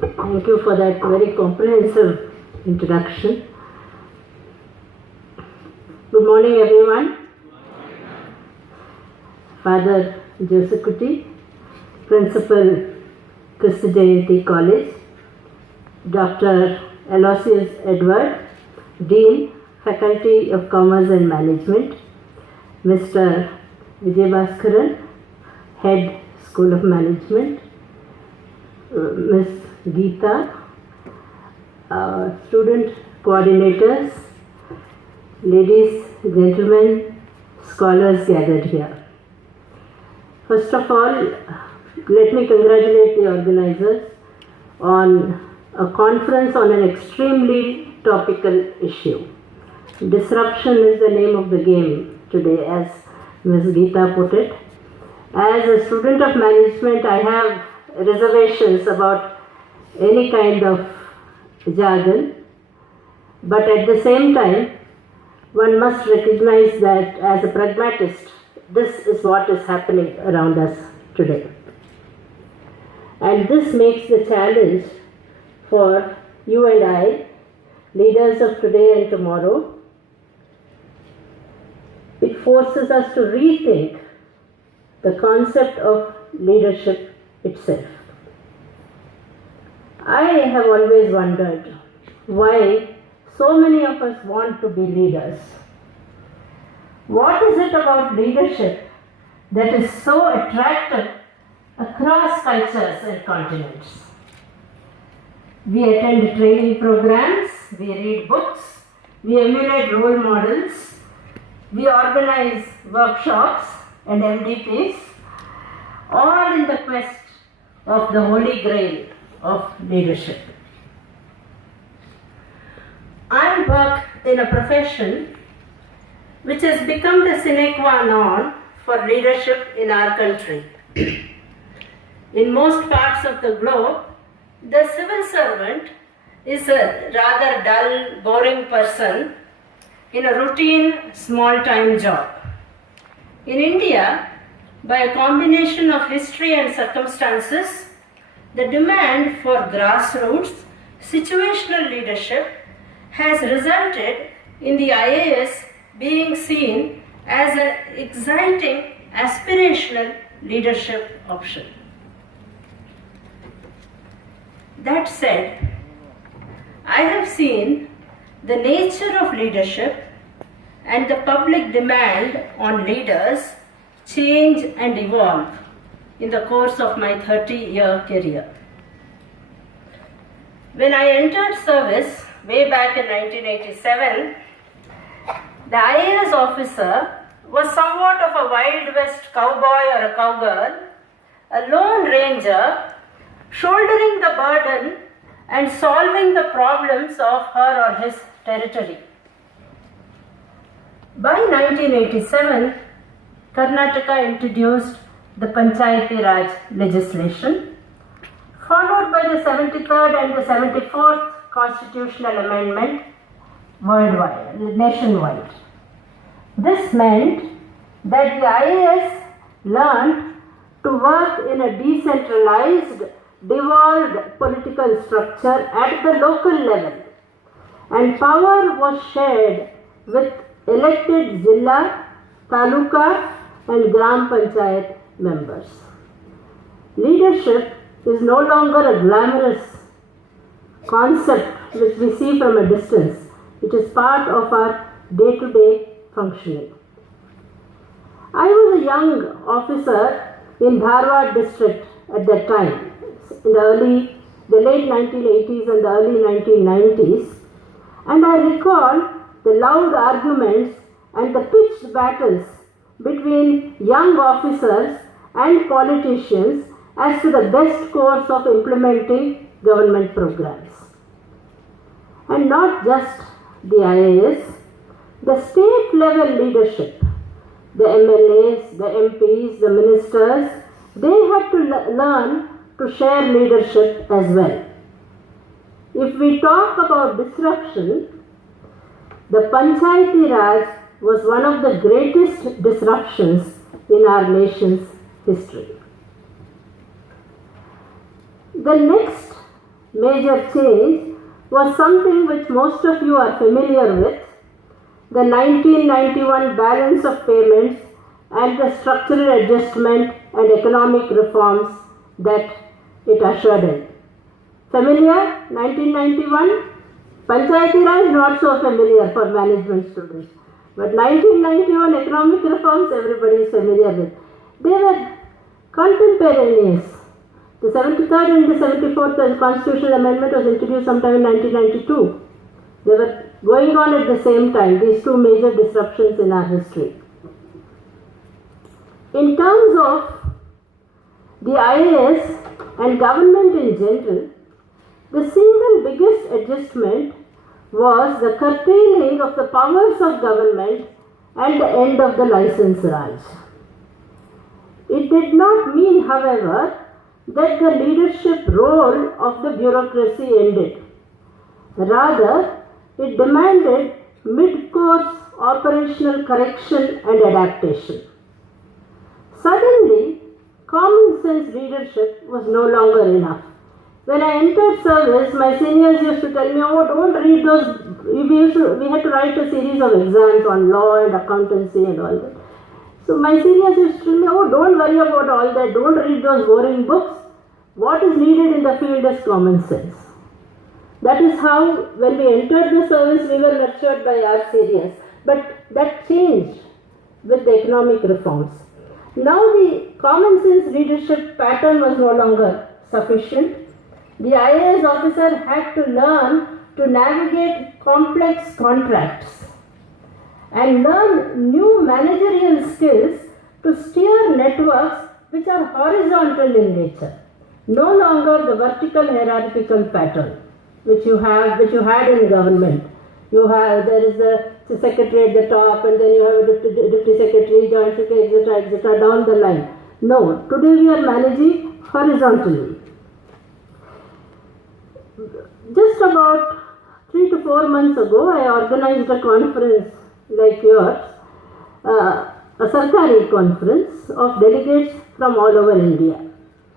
Thank you for that very comprehensive introduction. Good morning, everyone. Father Joseph, Principal, Kristu Jayanti College, Dr. Aloysius Edward, Dean, Faculty of Commerce and Management, Mr. Vijay, Head, School of Management, Ms. Geeta, student coordinators, ladies, gentlemen, scholars gathered here. First of all, let me congratulate the organizers on a conference on an extremely topical issue. Disruption is the name of the game today, as Ms. Geeta put it. As a student of management, I have reservations about any kind of jargon, but at the same time, one must recognize that as a pragmatist, this is what is happening around us today. And this makes the challenge for you and I, leaders of today and tomorrow. It forces us to rethink the concept of leadership itself. I have always wondered why so many of us want to be leaders. What is it about leadership that is so attractive across cultures and continents? We attend training programs, we read books, we emulate role models, we organize workshops and MDPs, all in the quest of the holy grail of leadership. I work in a profession which has become the sine qua non for leadership in our country. In most parts of the globe, the civil servant is a rather dull, boring person in a routine, small-time job. In India, by a combination of history and circumstances, the demand for grassroots, situational leadership has resulted in the IAS being seen as an exciting, aspirational leadership option. That said, I have seen the nature of leadership and the public demand on leaders change and evolve in the course of my 30-year career. When I entered service way back in 1987, the IAS officer was somewhat of a Wild West cowboy or a cowgirl, a lone ranger, shouldering the burden and solving the problems of her or his territory. By 1987, Karnataka introduced the Panchayati Raj legislation, followed by the 73rd and the 74th constitutional amendment nationwide. This meant that the IAS learned to work in a decentralized, devolved political structure at the local level, and power was shared with elected Jilla, Taluka and Gram Panchayat members. Leadership is no longer a glamorous concept which we see from a distance. It is part of our day-to-day functioning. I was a young officer in Dharwad district at that time, in the late 1980s and the early 1990s, and I recall the loud arguments and the pitched battles between young officers and politicians as to the best course of implementing government programs. And not just the IAS, the state level leadership, the MLAs, the MPs, the ministers, they had to learn to share leadership as well. If we talk about disruption, the Panchayati Raj was one of the greatest disruptions in our nation's history. The next major change was something which most of you are familiar with, the 1991 balance of payments and the structural adjustment and economic reforms that it ushered in. Familiar? 1991? Panchayati Raj not so familiar for management students. But 1991 economic reforms everybody is familiar with. They were contemporaneous. The 73rd and the 74th constitutional amendment was introduced sometime in 1992. They were going on at the same time, these two major disruptions in our history. In terms of the IAS and government in general, the single biggest adjustment was the curtailing of the powers of government and the end of the license Raj. It did not mean, however, that the leadership role of the bureaucracy ended. Rather, it demanded mid-course operational correction and adaptation. Suddenly, common sense leadership was no longer enough. When I entered service, my seniors used to tell me, oh, don't read those. We had to write a series of exams on law and accountancy and all that. So my seniors used to tell me, oh, don't worry about all that. Don't read those boring books. What is needed in the field is common sense. That is how, when we entered the service, we were nurtured by our seniors. But that changed with the economic reforms. Now the common sense leadership pattern was no longer sufficient. The IAS officer had to learn to navigate complex contracts and learn new managerial skills to steer networks which are horizontal in nature, no longer the vertical hierarchical pattern which you had in government. There is the secretary at the top, and then you have a deputy secretary, joint secretary, etc., down the line. No, today we are managing horizontally. Just about 3 to 4 months ago, I organized a conference like yours, a Sarkari conference of delegates from all over India,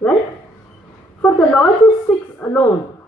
right? For the logistics alone,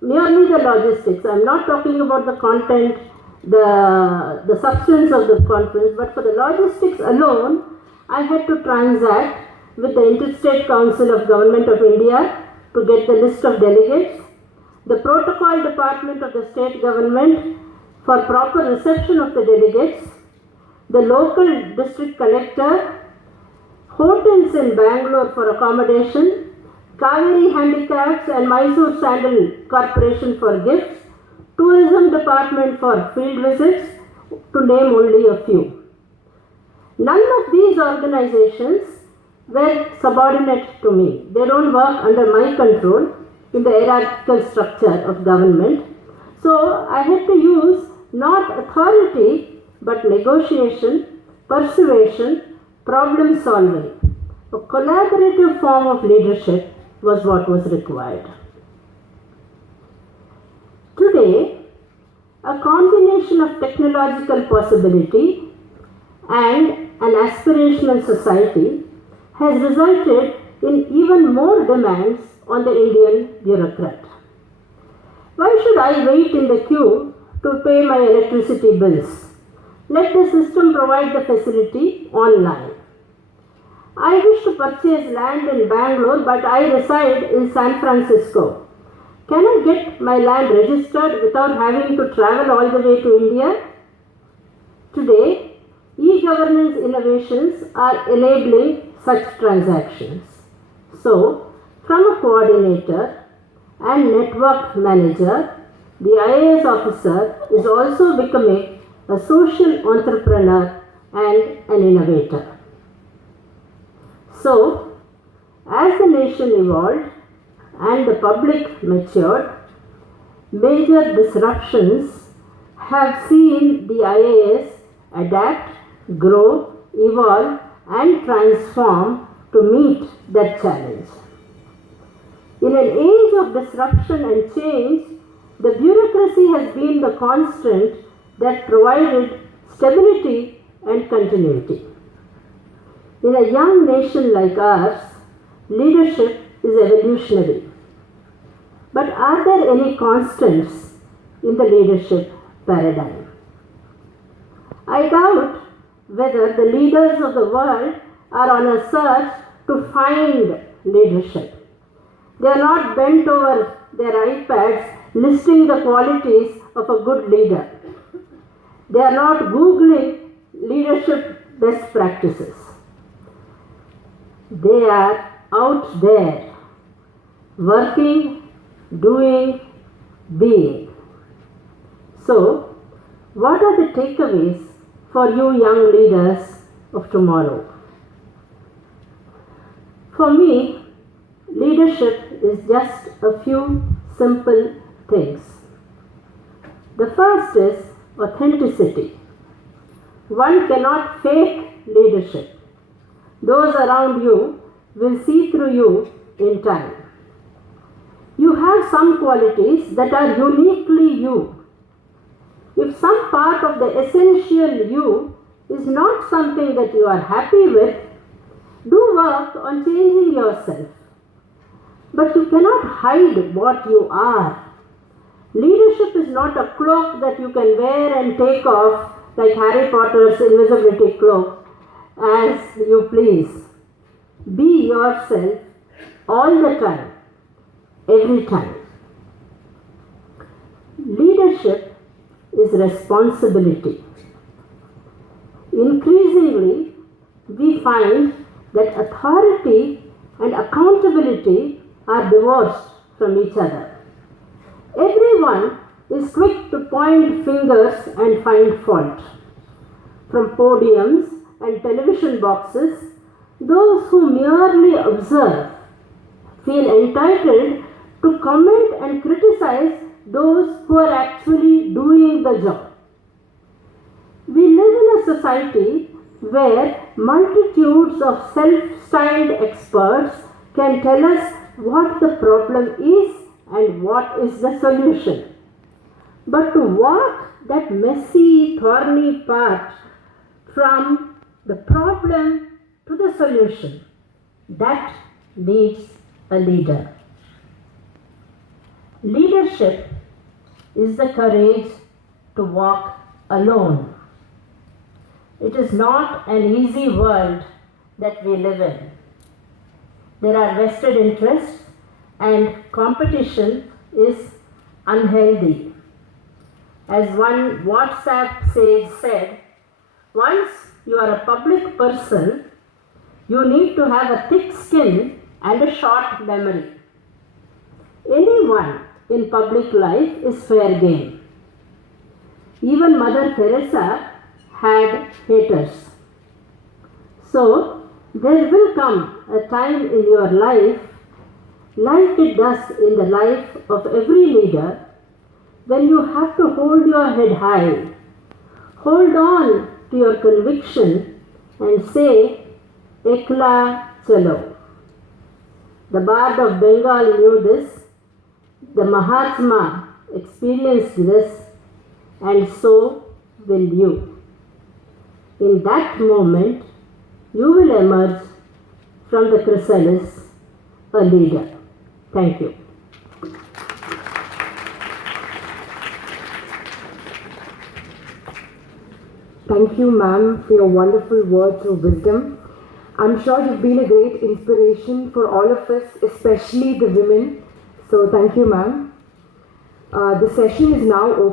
merely the logistics, I am not talking about the content, the substance of the conference, but for the logistics alone, I had to transact with the Interstate Council of Government of India to get the list of delegates, the protocol department of the state government for proper reception of the delegates, the local district collector, hotels in Bangalore for accommodation, Kaveri Handicaps and Mysore Sandal Corporation for gifts, tourism department for field visits, to name only a few. None of these organizations were subordinate to me. They don't work under my control in the hierarchical structure of government. So I had to use not authority but negotiation, persuasion, problem solving. A collaborative form of leadership was what was required. Today, a combination of technological possibility and an aspirational society has resulted in even more demands on the Indian bureaucrat. Why should I wait in the queue to pay my electricity bills? Let the system provide the facility online. I wish to purchase land in Bangalore, but I reside in San Francisco. Can I get my land registered without having to travel all the way to India? Today, e-governance innovations are enabling such transactions. So, from a coordinator and network manager, the IAS officer is also becoming a social entrepreneur and an innovator. So, as the nation evolved and the public matured, major disruptions have seen the IAS adapt, grow, evolve and transform to meet that challenge. In an age of disruption and change, the bureaucracy has been the constant that provided stability and continuity. In a young nation like ours, leadership is evolutionary. But are there any constants in the leadership paradigm? I doubt whether the leaders of the world are on a search to find leadership. They are not bent over their iPads listing the qualities of a good leader. They are not Googling leadership best practices. They are out there, working, doing, being. So, what are the takeaways for you young leaders of tomorrow? For me, leadership is just a few simple things. The first is authenticity. One cannot fake leadership. Those around you will see through you in time. You have some qualities that are uniquely you. If some part of the essential you is not something that you are happy with, do work on changing yourself. But you cannot hide what you are. Leadership is not a cloak that you can wear and take off like Harry Potter's invisibility cloak as you please. Be yourself all the time, every time. Leadership is responsibility. Increasingly, we find that authority and accountability are divorced from each other. Everyone is quick to point fingers and find fault. From podiums and television boxes, those who merely observe feel entitled to comment and criticize those who are actually doing the job. We live in a society where multitudes of self-styled experts can tell us what the problem is and what is the solution. But to walk that messy, thorny path from the problem to the solution, that needs a leader. Leadership is the courage to walk alone. It is not an easy world that we live in. There are vested interests and competition is unhealthy. As one WhatsApp sage said, once you are a public person, you need to have a thick skin and a short memory. Anyone in public life is fair game. Even Mother Teresa had haters. So, there will come a time in your life, like it does in the life of every leader, when you have to hold your head high, hold on to your conviction and say, Ekla chalo. The Bard of Bengal knew this, the Mahatma experienced this, and so will you. In that moment, you will emerge from the chrysalis a leader. Thank you. Thank you, ma'am, for your wonderful words of wisdom. I'm sure you've been a great inspiration for all of us, especially the women. So thank you, ma'am. The session is now open.